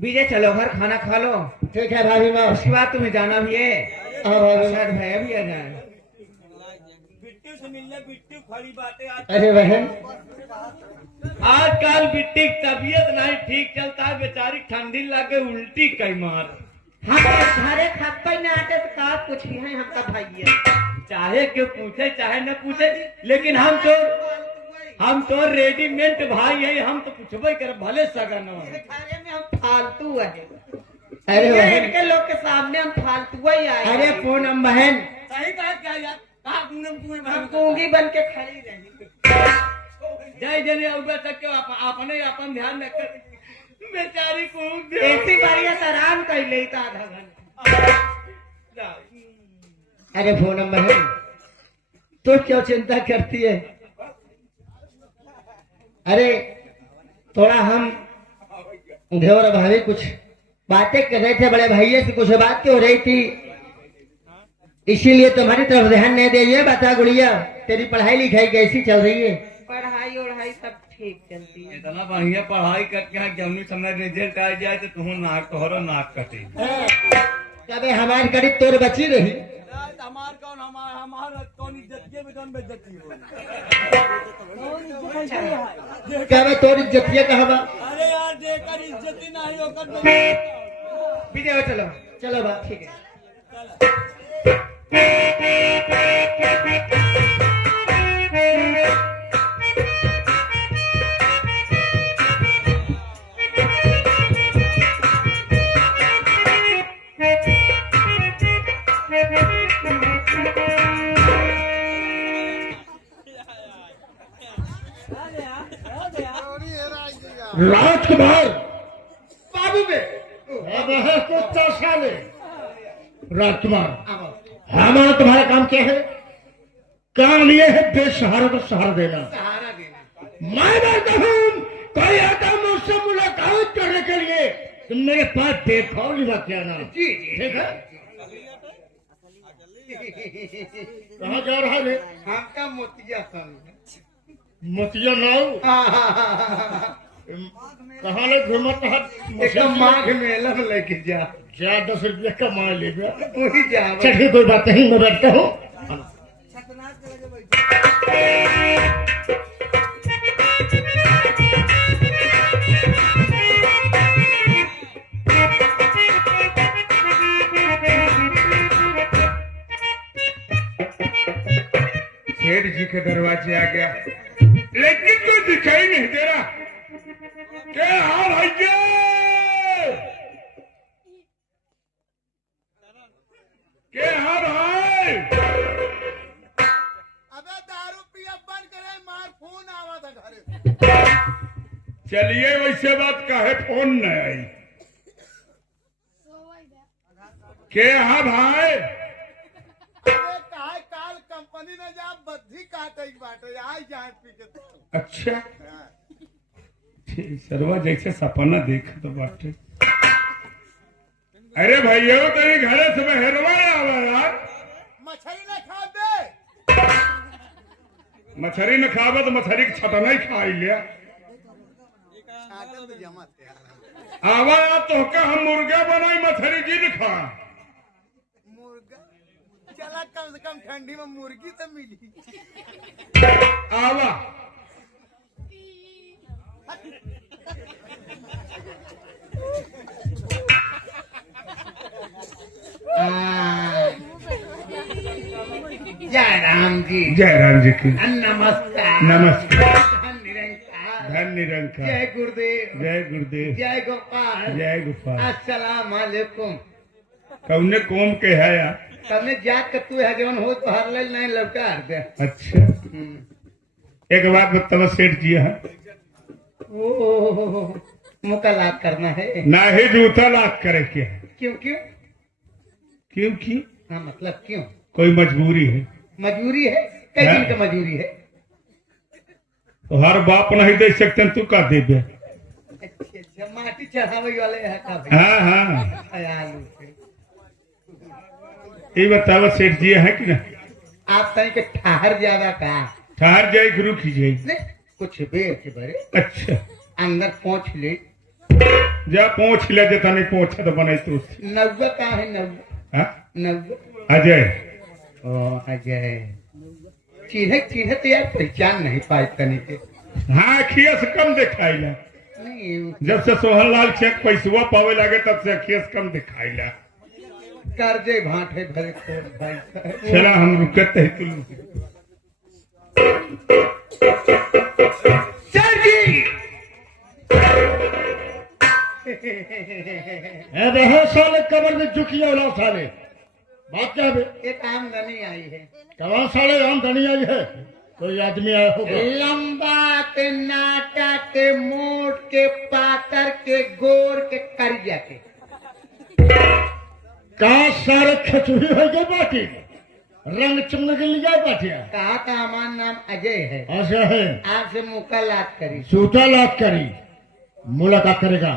विजय चलो घर खाना खा लो। ठीक है भाभी माँ। उसके बाद तुम्हें जाना भी है। शायद भैया भी आ जाए। बिट्टू से मिलने बिट्टू खड़ी बातें अरे बहन आजकल बिट्टी की तबीयत नहीं ठीक चलता है, बेचारी ठंडी लगे उल्टी कई मार। हम घरे खप्पे न आते तो का पूछी है हमका भैया। चाहे क्यों पूछे चाहे न पूछे, लेकिन हम तो रेडीमेड भाई है, हम तो पूछबे कर भले सगन घरे में हम फालतू है। अरे बहन इनके लोग के सामने हम फालतू ही आए। अरे पूनम बहन सही कहा क्या यार, कहा हम गूंगी बन के खड़ी रही। जय जने उगा तक अपने अपन ध्यान रख बेचारी को ऐसी बारिया आराम कर ले आधा घंटा। अरे पूनम बहन तो क्यों चिंता करती है? अरे थोड़ा हम देवर भाभी कुछ बातें कर रहे थे, बड़े भैया से कुछ बात हो रही थी, इसीलिए तुम्हारी तरफ ध्यान नहीं दे। ये बता गुड़िया तेरी पढ़ाई लिखाई कैसी चल रही है? पढ़ाई ओढ़ाई सब ठीक चलती है। इतना बढ़िया पढ़ाई करके यहाँ जमनी समय रिजल्ट आ जाए तो तुम नाक तोहरो नाक कटे। कभी हमारी करीब तोर बची रही। हमार कौन हमार कौन इज्जतिये में कौन बेइज्जती हो। क्या मैं तोर इज्जतिया कहवा? अरे यार देकर इज्जती नहीं होकर विजय चलो। चलो बात ठीक है। राजकुमार बाबू बे राजकुमार हमारा तुम्हारा काम क्या है? काम लिए है बेसहारा को सहारा देना। सहारा देना। मैं बोलता हूँ कोई आता मुझसे मुलाकात करने के लिए तुम मेरे पास बेखौफ लिखा के आना। जी जी ठीक है। कहाँ जा रहा है? हमका मोतिया सन। मोतिया नाव कहाँ ले घूमत है? एकदम माघ मेला में लेके जा। 10 रुपये कमा ले गया। वही जा। चलिए कोई बात नहीं, मैं बैठता हूँ। सेठ जी के दरवाजे आ गया, लेकिन कोई दिखाई नहीं दे रहा। क्या हाँ भैया? क्या हाँ भाई? अबे दारू पिया बंद करे, मार फोन आवा था घरे। चलिए वैसे बात काहे फोन न आई? के हाँ भाई? काल कंपनी ने जा बद्धी काटे बाटे आई जाए पी के। अच्छा सरवा जैसे सपना देखा तो बाटे। अरे भैया तेरी घरे से बहरवा आवा यार। मछली न खा दे। मछली न खावा तो मछली की छटना ही खा लिया। आवा तो का हम मुर्गा बनाई मछली की न खा। मुर्गा चला कम से कम ठंडी में मुर्गी तो मिली। आवा जय राम जी। जय राम जी की नमस्कार। नमस्कार। निरंकार। धन निरंकार। जय गुरुदेव। जय गुरुदेव। जय गोपाल। जय गोपाल। अस्सलाम वालेकुम। कौने कौम के है यार? तमने जात के तू है जवन हो बाहर ले नहीं लौटा दे। अच्छा एक बात बताओ सेठ जी है ओ मुकलात करना है ना ही जूता लाख करे के है। क्यों क्यों? क्योंकि हाँ मतलब क्यों? कोई मजबूरी है। मजबूरी है? कई दिन का मजबूरी है? तो हर बाप नहीं दे सकते तू का दे दे। अच्छा माटी चढ़ावे वाले है का भाई? हाँ हाँ ख्याल से ये बताओ सेठ जी है कि ना? आप कहीं के ठहर जावा का? ठहर जाए गुरु की जाए नहीं कुछ बेच बरे अच्छा अंदर पहुंच ले जा पहुंच ले देता नहीं पहुंचा तो बनाई तू नव्वे कहाँ है? नव्वे हाँ? नव्वे अजय ओ अजय चिन्ह तो यार पहचान नहीं पाए तनी के। हाँ अखिया से कम दिखाईला नहीं जब से सोहनलाल चेक पैसुआ पावे लगे तब से अखिया से कम दिखाईला कर्जे भांटे भरे खोल भाई साहब। चला हम रुकते हैं तुम सर जी बहुत साले कमर में झुकी होला साले बात क्या है? एक आमदनी आई है कौन साले आमदनी आई है? कोई आदमी आया होगा लंबा के नाटा के मोट के पातर के गोर के करिया के का सारे खचुरी हो गए बाटी रंग चमन के लिए बाटिया कहा का हमारा नाम अजय है। ऐसा है आपसे मुलाकात करी सूटा लात करी मुलाकात करेगा।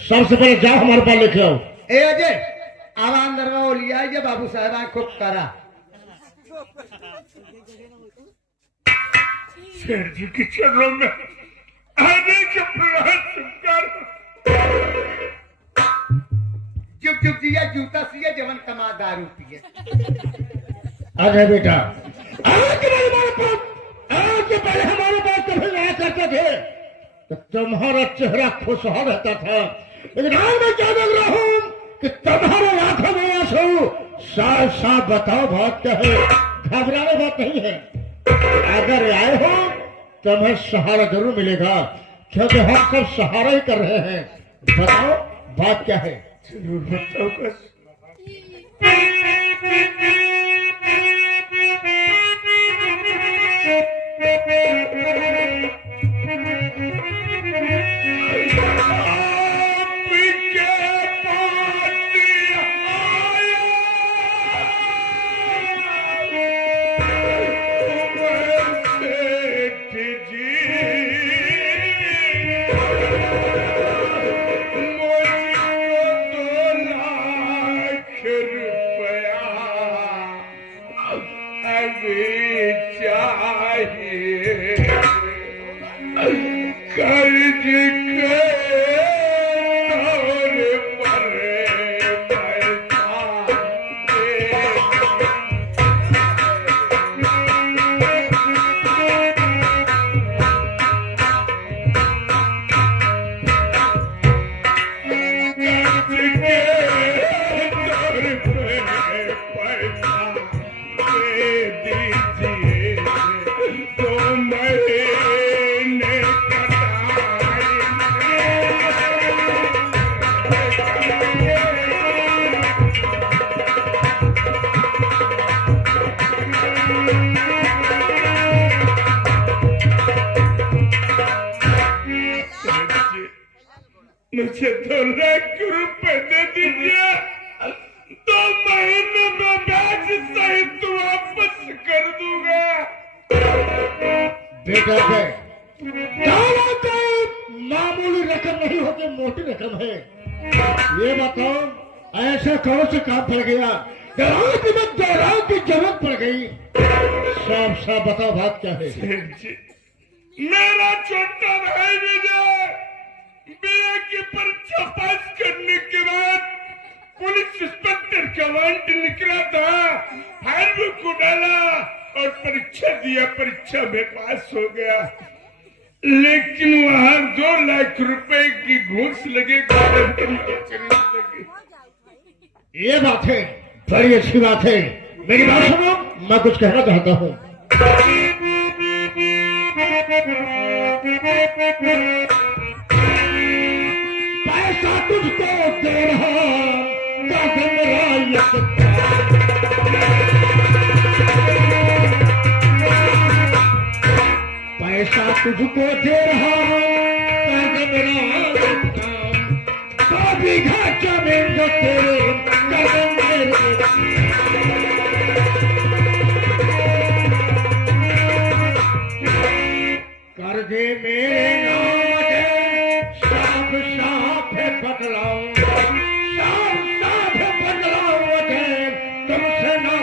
सबसे पहले जाओ हमारे पास लेके आओ। ए अजय आवाम दरबार लिया ये बाबू साहब खूब करा शेर जी के चरणों में आने के प्रयास कर चुप चुप दिया जूता सिया जवन कमा दारू पिए। अरे बेटा आज हमारे पास आज से पहले हमारे पास कभी आया करते थे तो तुम्हारा चेहरा खुशहाल रहता था, लेकिन आज मैं क्या देख रहा हूँ कि तुम्हारे आंखों में आंसू। साफ साफ बताओ बात क्या है? घबराने बात नहीं है। अगर आए हो तो हमें सहारा जरूर मिलेगा क्योंकि हम सब सहारा ही कर रहे हैं। बताओ बात क्या है? जरूर बताओ बस मुझे 2 लाख रुपए दे दीजिए, 2 महीने में ब्याज सहित वापस कर दूंगा। बेटा है मामूली रकम नहीं होती, मोटी रकम है। ये बताओ ऐसा कौन सा काम पड़ गया दौरान की जरूरत पड़ गई? साफ साफ बताओ बात क्या है? सेठ जी मेरा छोटा भाई विजय बीए की परीक्षा पास करने के बाद पुलिस इंस्पेक्टर का वारंट निकला था, फाइल बुक को डाला और परीक्षा दिया। परीक्षा में पास हो गया, लेकिन वहां 2 लाख रुपए की घूस लगे, लगी। ये बात है, बड़ी अच्छी बात है। मेरी बात सुनो, मैं कुछ कहना चाहता हूँ। पैसा तुझको दे रहा पैसा तुझको दे रहा तो बीघा जमीन जो तेरे कर्जे मेरे नाम है, साफ साफ बदलाओ, साफ साफ बदलाओ है, तुमसे ना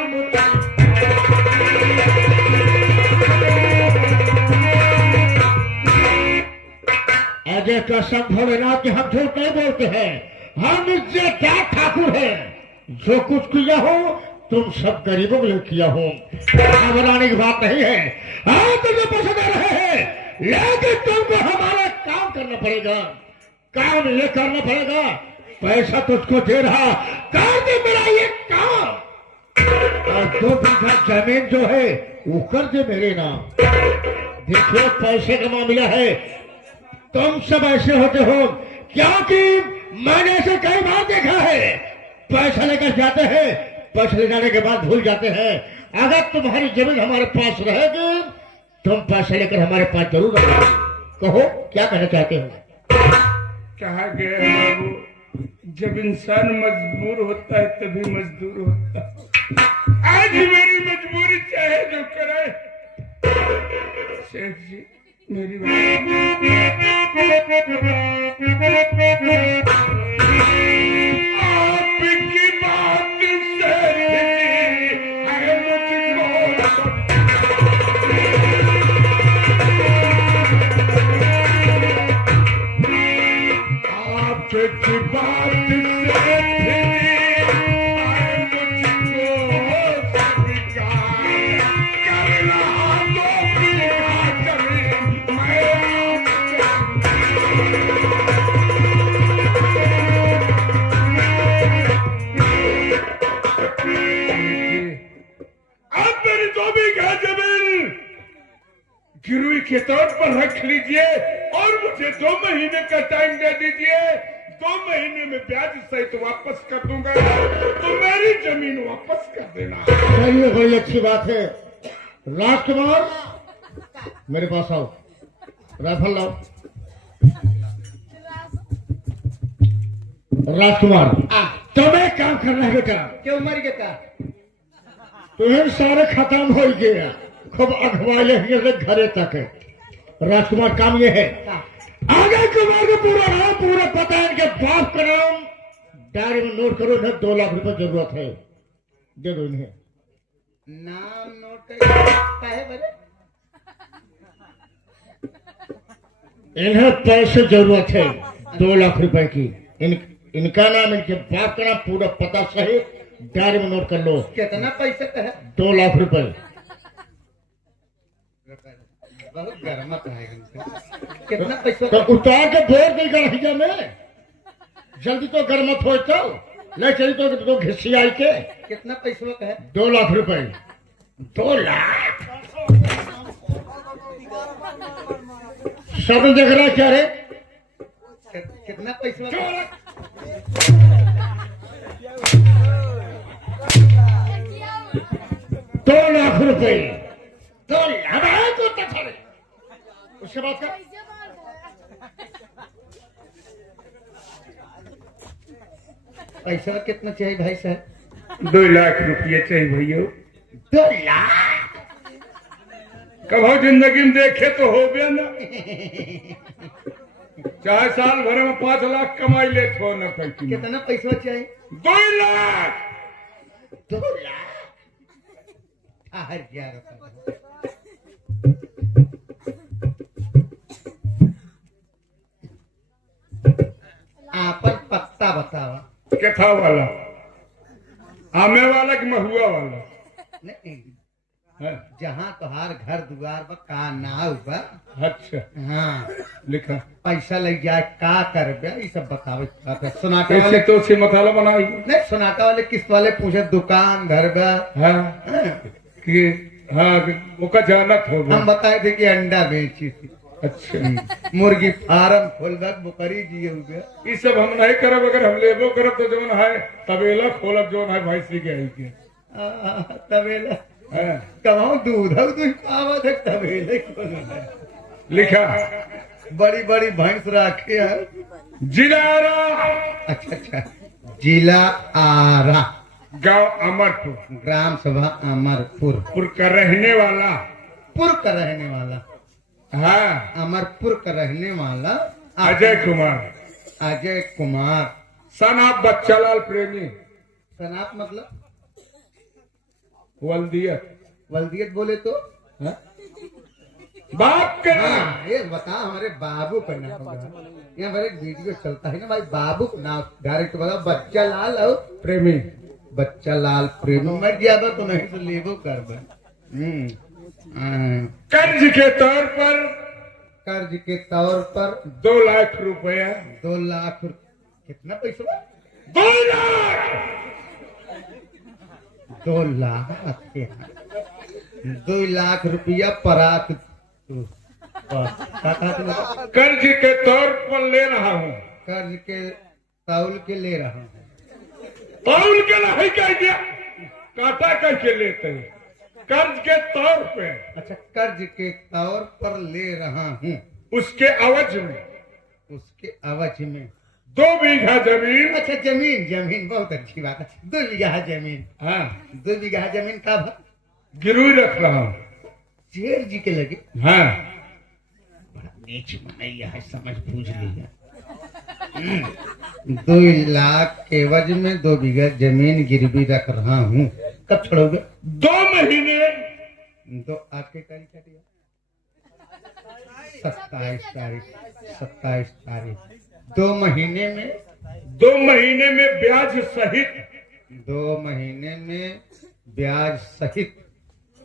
आगे कसम भोलेनाथ की हम झूठ नहीं बोलते हैं, हम इज्जतदार ठाकुर हैं। जो कुछ किया हो तुम सब गरीबों के लिए किया हो, घबराने की बात नहीं है। हाँ तुझे पैसे दे रहे हैं, लेकिन तुमको हमारा काम करना पड़ेगा, काम ये करना पड़ेगा। पैसा तुझको दे रहा, कर दे मेरा ये काम, और 2 बीघा जमीन जो है वो कर दे मेरे नाम। देखिए पैसे का मामला है, तुम सब ऐसे होते हो क्योंकि मैंने ऐसे कई बार देखा है, पैसा लेकर जाते हैं, पैसा ले जाने के बाद भूल जाते हैं। अगर तुम्हारी जमीन हमारे पास रहेगी, तुम पैसे लेकर हमारे पास जरूर आओगे। कहो क्या कहना चाहते हो? कहा गया है बाबू, जब इंसान मजबूर होता है तभी मजदूर होता है। आज मेरी मजबूरी चाहे जो करे। सेठ जी मेरी आपकी बात सेठ जी है मुझको, आपकी बात गिरवी के तौर पर रख लीजिए और मुझे 2 महीने का टाइम दे दीजिए। 2 महीने में ब्याज सहित वापस कर दूंगा, तो मेरी जमीन वापस कर देना। चलिए बड़ी अच्छी बात है। राजकुमार मेरे पास आओ, राइफल लाओ। राजकुमार तुम्हें काम करना है बेटा। क्यों मर गया? तुम्हें सारे खत्म हो गया, खूब अखबार से घरे तक है। राजकुमार काम ये है, आगे कुमार को पूरा नाम पूरा पता है, इनके बाप का नाम डायरी में नोट करो। इन्हें 2 लाख रुपए जरूरत है, दे दो इन्हें। नाम नोट है बोले? इन्हें पैसे जरूरत है 2 लाख रुपए की। इनका नाम, इनके बाप का नाम, पूरा पता सही डायरी में नोट कर लो। कितना पैसा का है? 2 लाख रुपए। बहुत गर्मत है इनका। कितना पैसा? तो उतार के बोर गई गढ़िया में, जल्दी तो गर्मत हो तो ले चली तो घिसियाई के। कितना पैसा का है? 2 लाख रुपए। 2 लाख सब देख रहा क्या रे? कितना पैसा? 2 लाख। 2 लाख रुपए। 2 लाख को तक उसके बाद का पैसा कितना चाहिए भाई साहब? 2 लाख रुपये चाहिए भैया। 2 लाख? कभो जिंदगी में देखे तो हो गया ना। चाहे साल भर में 5 लाख कमाई ले थो न पैकी। कितना पैसा चाहिए? 2 लाख। 2 लाख? 1000 रुपये। आपन पत्ता बतावा। कथा वाला, आमे वाला कि महुआ वाला? नहीं, है? जहाँ तुहार घर दुआर बा का नाव बा। अच्छा हाँ, लिखा। पैसा लग जाए का करबे ये सब बतावे। सुनाटे ऐसे वाले तो से मसाला बनाई नहीं, सुनाटा वाले किस्त वाले पूछे दुकान घर बा। हाँ हाँ, कि हाँ मुका जानत हो हम बताए थे कि अंडा बेची थी, अच्छा मुर्गी फार्म खोलबा, बकरी जिए हुए। ये सब हम नहीं करब। अगर हम लेबो करब तो जवन है तबेला खोलब, जो है भैंसी के आई के तबेला हाँ। कमाओ दूध पावा थे तबेले खोलना। लिखा बड़ी बड़ी भैंस रखे है। जिला आरा, अच्छा अच्छा, जिला आरा, गांव अमरपुर, ग्राम सभा अमरपुर, पुर का रहने वाला। पुर का रहने वाला, हाँ अमरपुर का रहने वाला अजय कुमार। अजय कुमार। सन आप बच्चालाल प्रेमी। सनात मतलब वल्दियत। वल्दियत बोले तो हाँ? बाप के नाम। हाँ, ये बता हमारे बाबू का नाम होगा। यहाँ पर एक वीडियो चलता है ना भाई, बाबू का नाम डायरेक्ट बताओ, बच्चा लाल और प्रेमी, बच्चा लाल प्रेमी। मर ज्यादा तो नहीं तो लेबो कर कर्ज के तौर पर कर्ज के तौर पर 2 लाख रुपया। 2 लाख कितना पैसा? 2 लाख 2 लाख 2 लाख रुपया परात कर्ज के तौर पर ले रहा हूँ। कर्ज के तौल के ले रहा हूँ। तौल के नहीं कह दिया, काटा करके लेते हैं। कर्ज के तौर पे। अच्छा, कर्ज के तौर पर ले रहा हूँ। उसके अवज में, उसके अवज में 2 बीघा जमीन। अच्छा, जमीन जमीन बहुत अच्छी बात है। 2 बीघा जमीन। हाँ, 2 बीघा जमीन का गिरवी रख रहा हूँ। शेर जी के लगे। हाँ, बड़ा नीच मनैया है, समझ बूझ लिया। 2 लाख के एवज में 2 बीघा जमीन गिरवी रख रहा हूँ। कब छोड़ोगे? 2 महीने। तो आपके तारीख क्या दिया? 27 तारीख। 27 तारीख 2 महीने में। 2 महीने में ब्याज सहित। 2 महीने में ब्याज सहित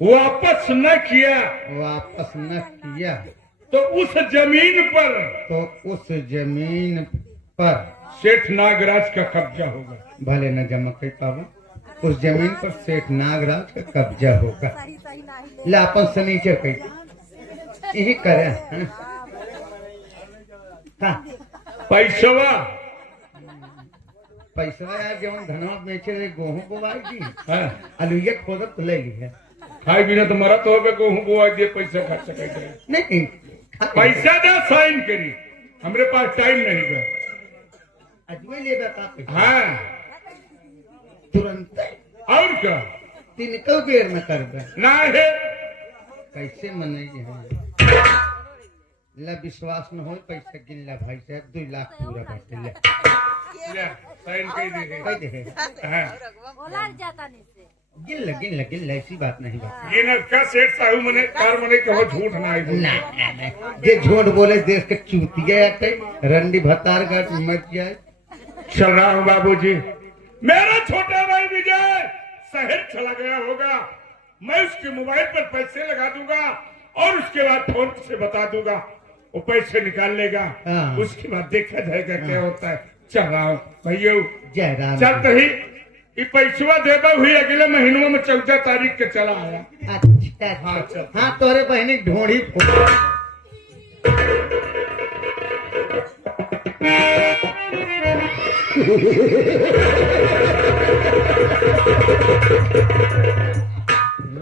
वापस न किया वापस न किया तो उस जमीन पर, तो उस जमीन पर सेठ नागराज का कब्जा होगा। भले न जमा कर पावा, उस जमीन पर सेठ नागराज का कब्जा होगा। लापन सनीचर कही यही करे। हाँ? पैसवा पैसा यार जब धनवा बेचे रहे, गेहूं बोवाई दी, हाँ, अलुइया खोदत तो ले ली है। खाए बिना तो मरा तो हो गेहूं बुआ दिए, पैसा खर्च कर दिए। नहीं पैसा दे, साइन करी, हमरे पास टाइम नहीं है। अजमे ले बता। हाँ, तुरंत और क्या? 3 बेर में कर दे। ना है कैसे मनाइए हम? ला विश्वास न हो, पैसा गिन ला भाई साहब। 2 लाख पूरा बाटे ले। साइन कर कह दे। दे। हाँ, गिन ल ऐसी बात नहीं बात। ये न का सेठ साहू मने कार मने कहो झूठ ना आई। ना जे झूठ बोले देश के चूतिया आते, रंडी भतार का मत जाए। चल रहा हूँ बाबूजी। मेरा छोटा भाई विजय शहर चला गया होगा, मैं उसके मोबाइल पर पैसे लगा दूंगा और उसके बाद फोन से बता दूंगा, वो पैसे निकाल लेगा। हाँ। उसके बाद देखा जाएगा क्या होता है। चल रहा हूँ भैया। जय राम। चल तही ये पैसवा देबा हुई अगले महीनों में 14 तारीख के चला आया। अच्छा हाँ, चल। हाँ, तोरे बहनी ढोड़ी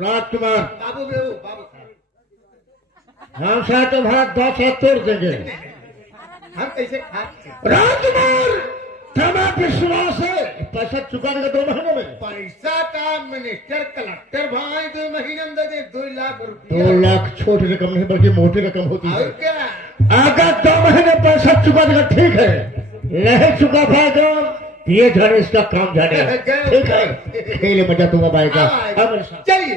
राजकुमार बाबू बेबू बाबू हम साथ तुम्हारा 10 तोड़ देंगे। हम कैसे खा? राजकुमार क्षमा विश्वास है, पैसा चुकाने का 2 महीने में। पैसा का मिनिस्टर कलेक्टर भाई 2 महीने में दे दे 2 लाख रुपया। 2 लाख छोटी रकम नहीं बल्कि मोटी रकम होती है। और क्या? अगर 2 महीने पैसा चुका देगा ठीक है, नहीं चुका पाएगा ये जाने इसका काम जाने। ठीक है, खेल मजा दूंगा पाएगा। चलिए।